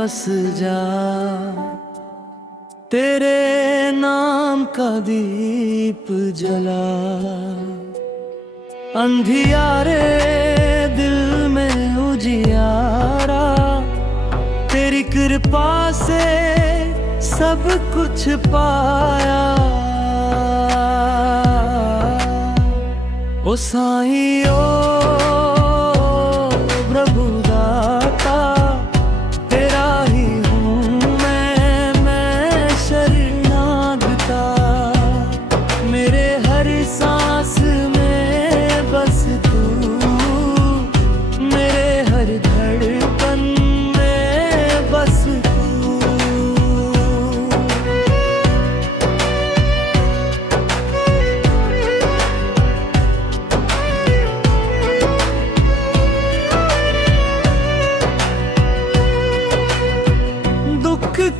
बस जा, तेरे नाम का दीप जला। अंधियारे दिल में उजियारा, तेरी कृपा से सब कुछ पाया। ओ साईं ओ प्रभु दाता, तेरा ही हूँ मैं शरणागता। मेरे हर सांस में बस तू, मेरे हर धड़कन में बस तू।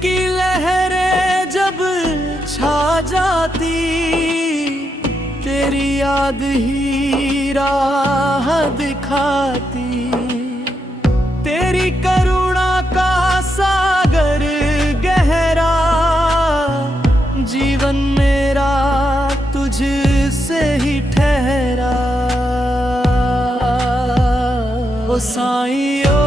की लहरें जब छा जाती, तेरी याद ही राह दिखाती। तेरी करुणा का सागर गहरा, जीवन मेरा तुझसे ही ठहरा। ओ साईं ओ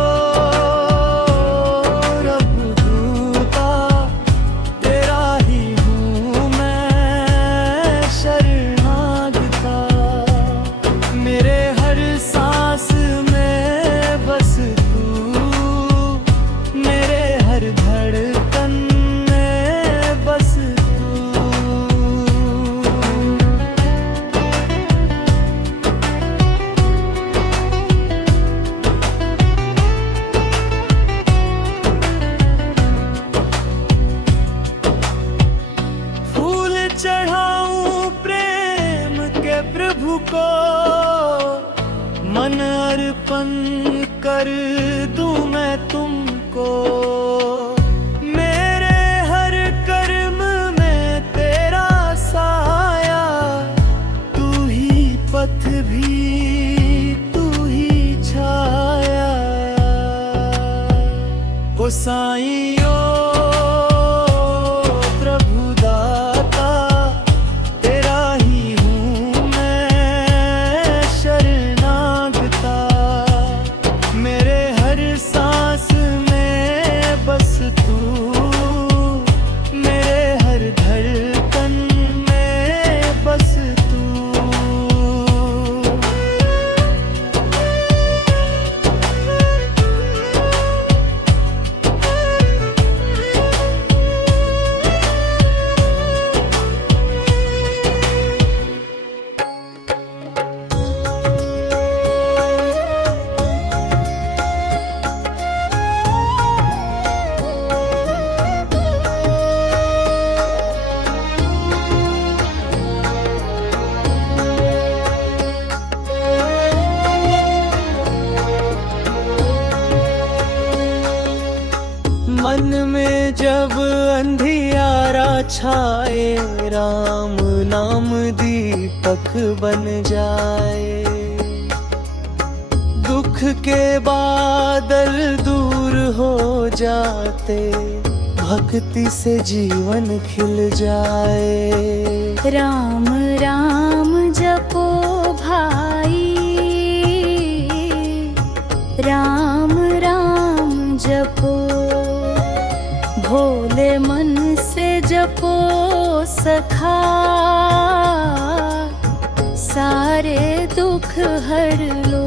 चढ़ाऊं प्रेम के प्रभु को, मन अर्पण कर दूं मैं तुमको। मेरे हर कर्म में तेरा साया, तू ही पथ भी तू ही छाया। ओ साईं ओ मन में जब अंधियारा छाए, राम नाम दीपक बन जाए। दुख के बादल दूर हो जाते, भक्ति से जीवन खिल जाए। राम राम जपो भाई, राम राम जपो। भोले मन से जपो सखा, सारे दुख हर लो।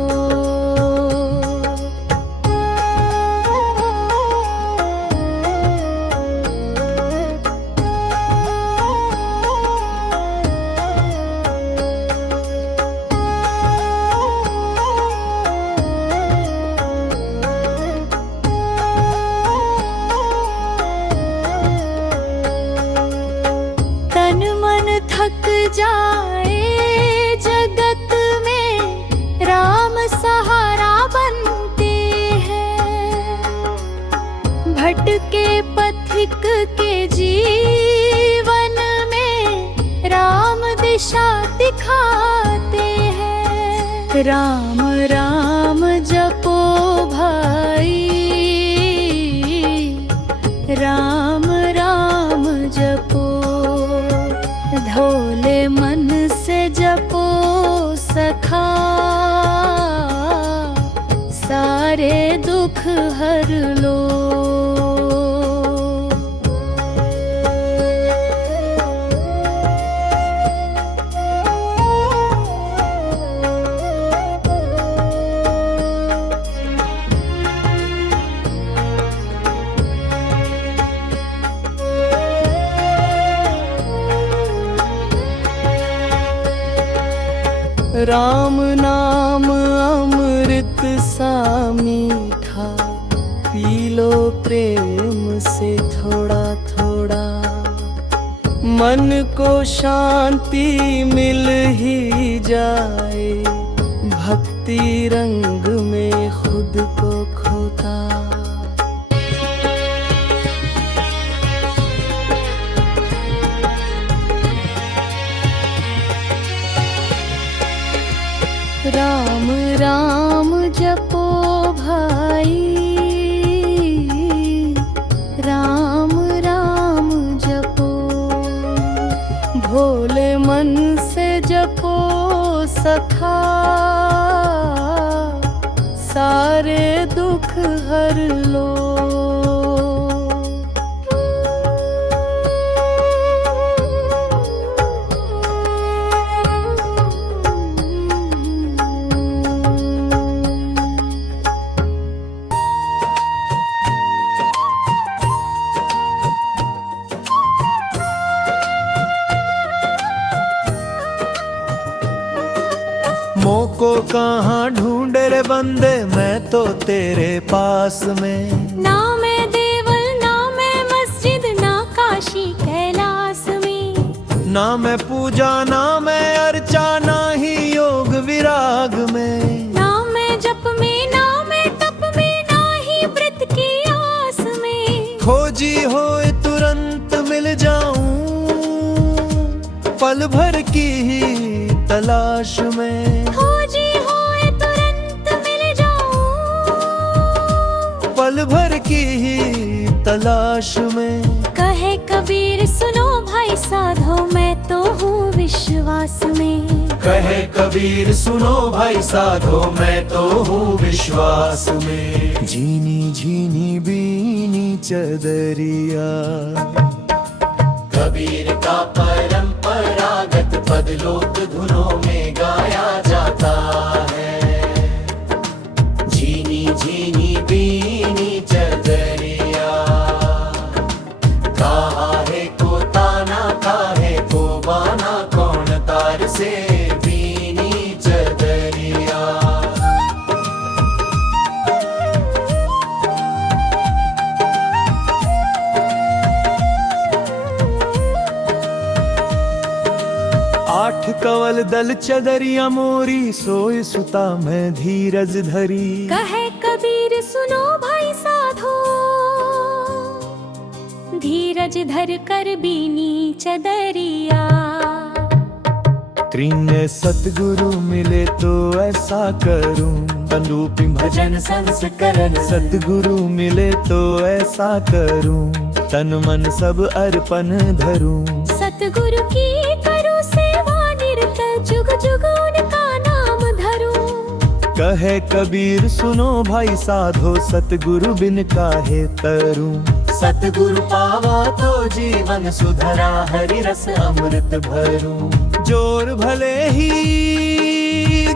थक जाए जगत में, राम सहारा बनते हैं। भटके पथिक के जीवन में, राम दिशा दिखाते हैं। राम राम जपो भाई, राम नाम अमृत सा मीठा, पी लो प्रेम से थोड़ा थोड़ा, मन को शांति मिल ही जाए, भक्ति रंग में खुद को खोता। राम राम जपो भाई, राम राम जपो, भोले मन से जपो सखा, सारे दुख हर लो। मोको कहाँ ढूंढे रे बंदे, मैं तो तेरे पास में। ना मैं देवल ना मैं मस्जिद, ना काशी कैलाश में, ना मैं पूजा ना मैं अर्चा, ना ही योग विराग में, ना मैं जप में ना मैं तप में, ना ही व्रत की आस में। खोजी होए तुरंत मिल जाऊं, पल भर की ही तलाश में। खोजी होए तुरंत मिल जाऊं, पल भर की ही तलाश में। कहे कबीर सुनो भाई साधो, मैं तो हूँ विश्वास में। कहे कबीर सुनो भाई साधो, मैं तो हूँ विश्वास में। झीनी झीनी बीनी चदरिया, कबीर का परंपरागत पद लोक धुनों में गाया जाता है। झीनी झीनी बीनी चदरिया, कहा है को ताना, काहे को बाना, कौन तार से बीनी चदरिया। आठ कवल दल चदरिया मोरी, सोए सुता मैं धीरज धरी। कहे कबीर सुनो भाई साधो, धीरज धर कर बीनी चदरिया। त्रिने सतगुरु मिले तो ऐसा करूं, तनुपि भजन संस्करण। सतगुरु मिले तो ऐसा करूं, तन मन सब अर्पण धरूं। सतगुरु की करूं सेवा निरत, जुग जुग उनका नाम धरूं। कहे कबीर सुनो भाई साधो, सतगुरु बिन काहे तरूं। सतगुरु पावा तो जीवन सुधरा, हरि रस अमृत भरूं। जोर भले ही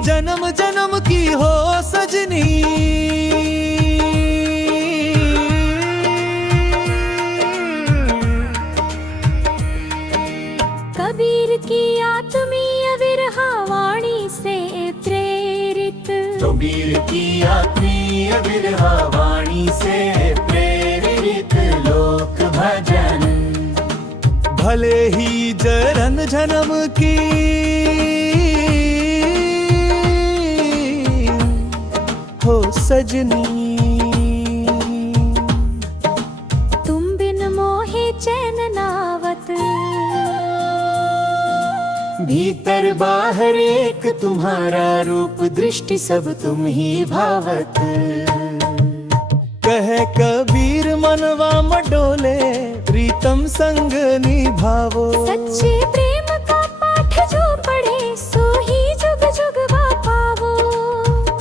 जन्म जन्म की हो सजनी, कबीर की आत्मीय विरहा वाणी से प्रेरित। कबीर की आत्मीय विरहा वाणी से प्रेरित लोक भजन। भले ही जन्म जन्म की हो सजनी, तुम बिन मोहे चैन नावत। भीतर बाहर एक तुम्हारा रूप, दृष्टि सब तुम ही भावत। कहे कबीर मनवा मडोले, प्रीतम संग निभावो। सच्चे प्रेम का पाठ जो पढ़े, सो ही जुग जुग पावो।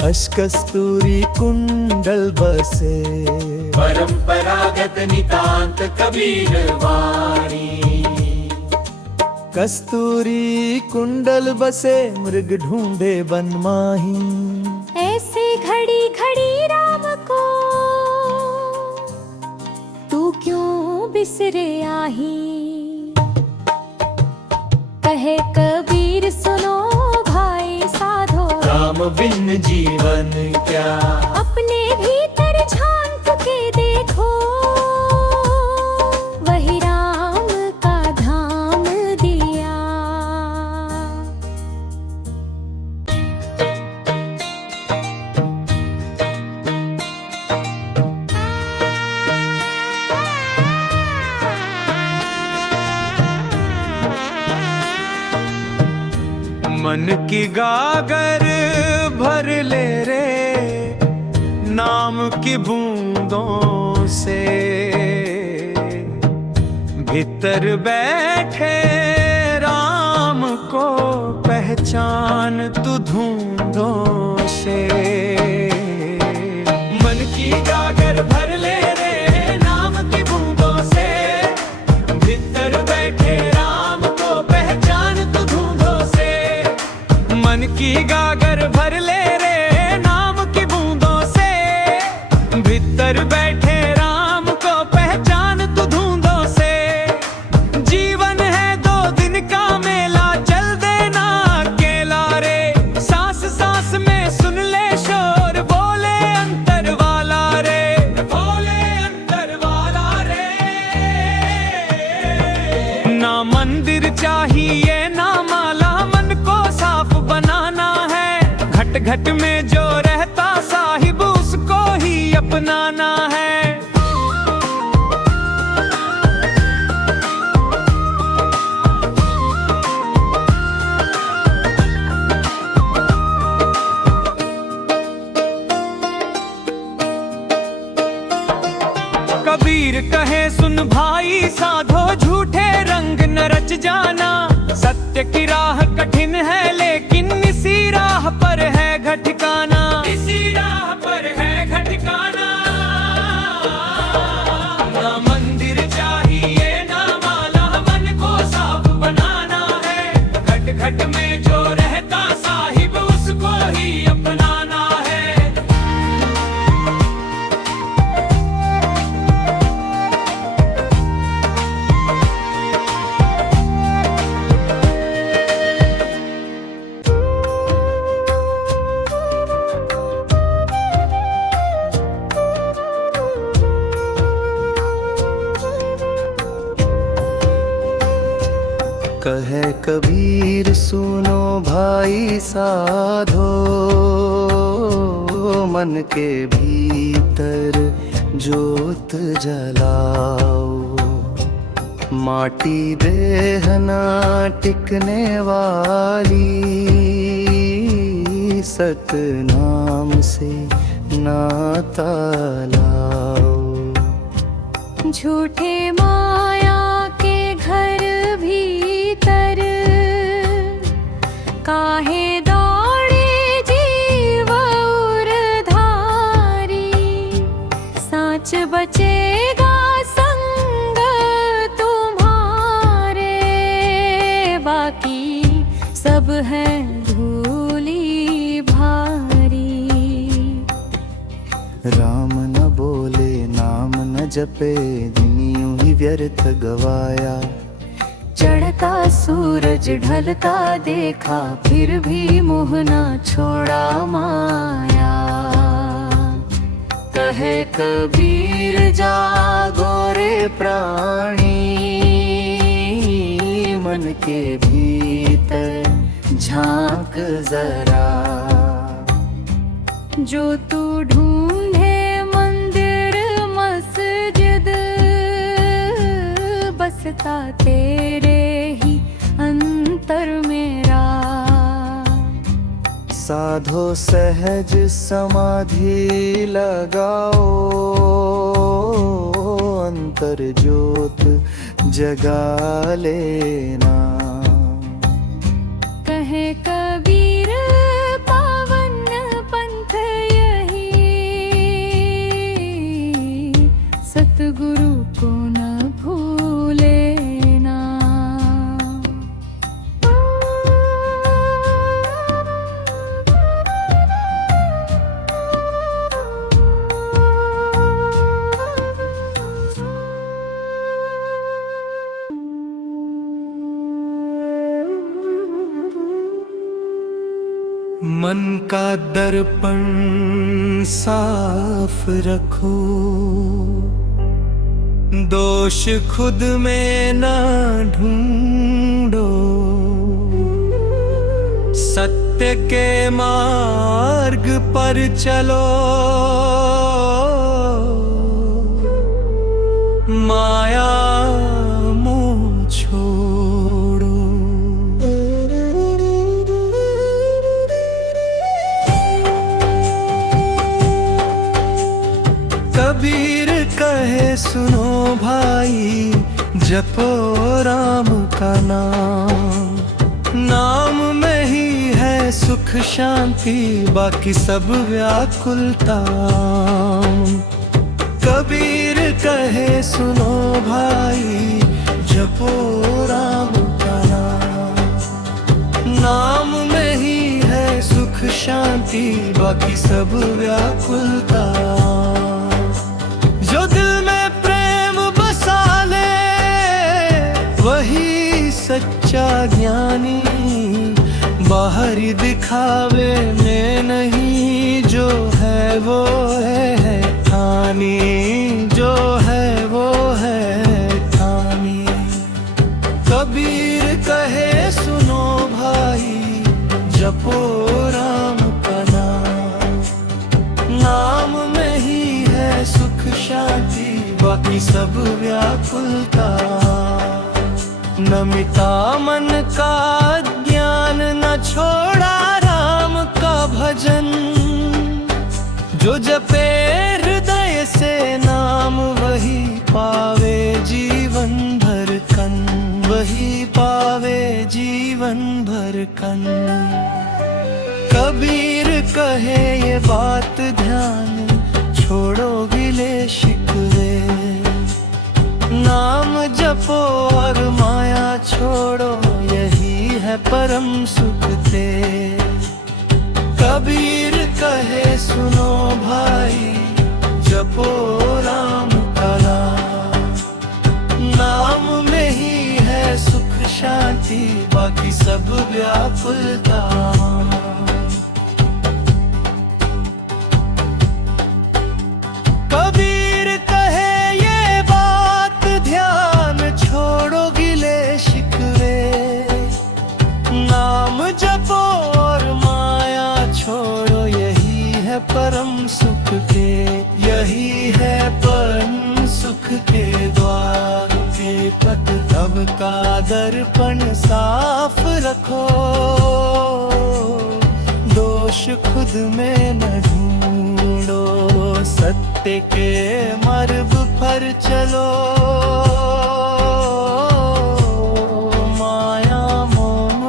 अशकस्तूरी कुंडल बसे, परंपरागत नितांत कबीर वाणी। कस्तूरी कुंडल बसे, मृग ढूंढे बन माही। ऐसे घड़ी घड़ी राम को तू क्यों बिसरे आही। कहे कबीर सुनो भाई सा बिन जीवन क्या। अपने भीतर झांक के देखो, वही राम का धाम दिया। मन की गागर भर ले रे नाम की बूंदों से, भीतर बैठे राम को पहचान तू धूंधों से। मन की गागर भर ले रे नाम की बूंदों से, भीतर बैठे राम को पहचान तू धूंधों से। मन की गागर भर ले रे नाम की बूंदों से, भीतर बैठे राम को पहचान तू धूंधों से। जीवन है 2 दिन का मेला, चल देना अकेला रे। सांस सांस में सुन ले शोर, बोले अंतर वाला रे, बोले अंतर वाला रे। ना मंदिर चाहिए ना माला, मन को साफ बनाना है। घट घट में जो रहता साहिब, उसको ही अपनाना है। कबीर कहे सुन भाई साधो, झूठे रंग न रच जाना। सत्य की राह कठिन है लेकिन इसी राह पर है ठिकाना, इसी राह पर है ठिकाना। ना मंदिर चाहिए ना माला, मन को साफ बनाना है। घट घट में जो रहता साहिब, उसको ही अपनाना है। कहे कबीर सुनो भाई साधो, मन के भीतर जोत जलाओ। माटी देह ना टिकने वाली, सतनाम से नाता लाओ। झूठे माया के घर भीतर, काहे दौड़े जीव उरधारी। साँच बचेगा संग तुम्हारे, बाकी सब है धूली भारी। राम न बोले नाम न जपे, दिन यूं ही व्यर्थ गवाया। चढ़ता सूरज ढलता देखा, फिर भी मुँह न छोड़ा माया। कहे कबीर जागो रे प्राणी, मन के भीतर झांक जरा। जो तू ढूंढे मंदिर मस्जिद, बसता तेरे ही अंतर मेरा। साधो सहज समाधि लगाओ, अंतर ज्योत जगा लेना। कहे कबीर पावन पंथ यही, सतगुरु को न भूलेना। मन का दर्पण साफ रखो, दोष खुद में ना ढूंढो। सत्य के मार्ग पर चलो, माया मोह छोड़ो। कबीर कहे सुनो भाई, जपो राम का नाम। नाम में ही है सुख शांति, बाकी सब व्याकुलता। कबीर कहे सुनो भाई, जपो राम का नाम। नाम में ही है सुख शांति, बाकी सब व्याकुलता। जो दिल में प्रेम बसा ले, वही सच्चा ज्ञानी। बाहरी दिखावे में नहीं, जो है वो है ठानी। जो है वो है ठानी। कबीर कहे सुनो भाई, जपो राम का नाम। नाम में ही है सुख शांति, बाकी सब व्याकुलता। न मिटा मन का ज्ञान, न छोड़ा राम का भजन। जो जपे हृदय से नाम, वही पावे जीवन भर कन। वही पावे जीवन भर कन। कबीर कहे ये बात ध्यान, छोड़ो गिले शिकवे। नाम जपो और माया छोड़ो, यही है परम सुख ते। कबीर कहे सुनो भाई, जपो राम का नाम। नाम में ही है सुख शांति, बाकी सब व्याकुलता। कबीर कहे ये बात ध्यान, छोड़ो गिले शिकवे। नाम जपो और माया छोड़ो, यही है परम सुख के। यही है परम सुख के द्वार के पट। तब का दर्पण साफ रखो, दोष खुद में न ढूंढो। सत्य के मार्ग पर चलो, माया मोह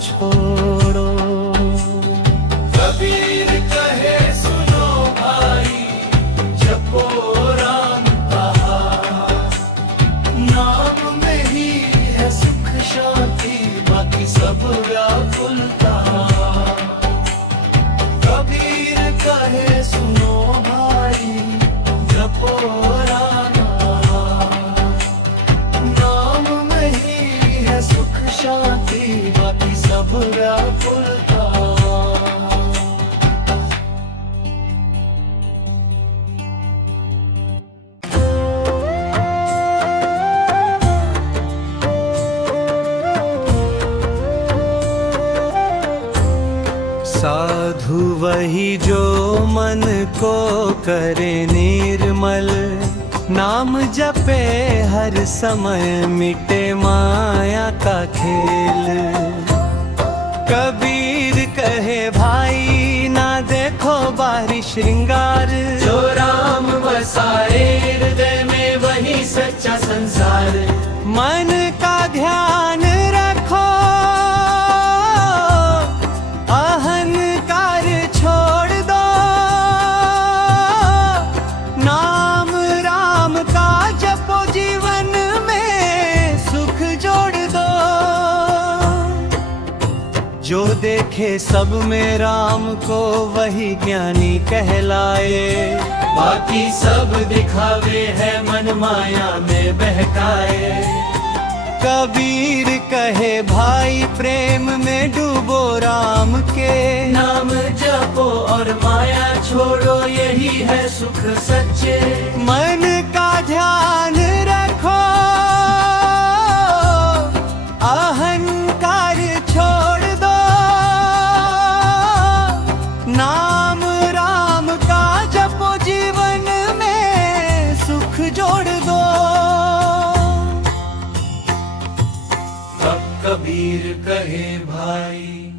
छोड़ो। कबीर कहे सुनो भाई, जपो राम का। नाम में ही है सुख शांति, बाकी सब व्याकुलता। कबीर कहे सुनो भाई, जपो राम का। नाम में ही है सुख शांति, बाकी सब व्याकुलता। साधु वही जो मन को करे निर्मल। नाम जपे हर समय, मिटे माया का खेल। कबीर कहे भाई, ना देखो बाहरी श्रृंगार। जो राम बसाए हृदय में, वही सच्चा संसार। मन का ध्यान रखो, अहंकार छोड़ दो। नाम राम का जपो, जीवन में सुख जोड़ दो। जो देखे सब में राम को, वही ज्ञानी कहलाए। बाकी सब दिखावे है, मन माया में बहकाए। कबीर कहे भाई, प्रेम में डूबो राम के। नाम जपो और माया छोड़ो, यही है सुख सच्चे। मन का ध्यान रखो, अहंकार छोड़ दो, नाम राम का जपो, जीवन में सुख जोड़ दो। अब कबीर कहे भाई,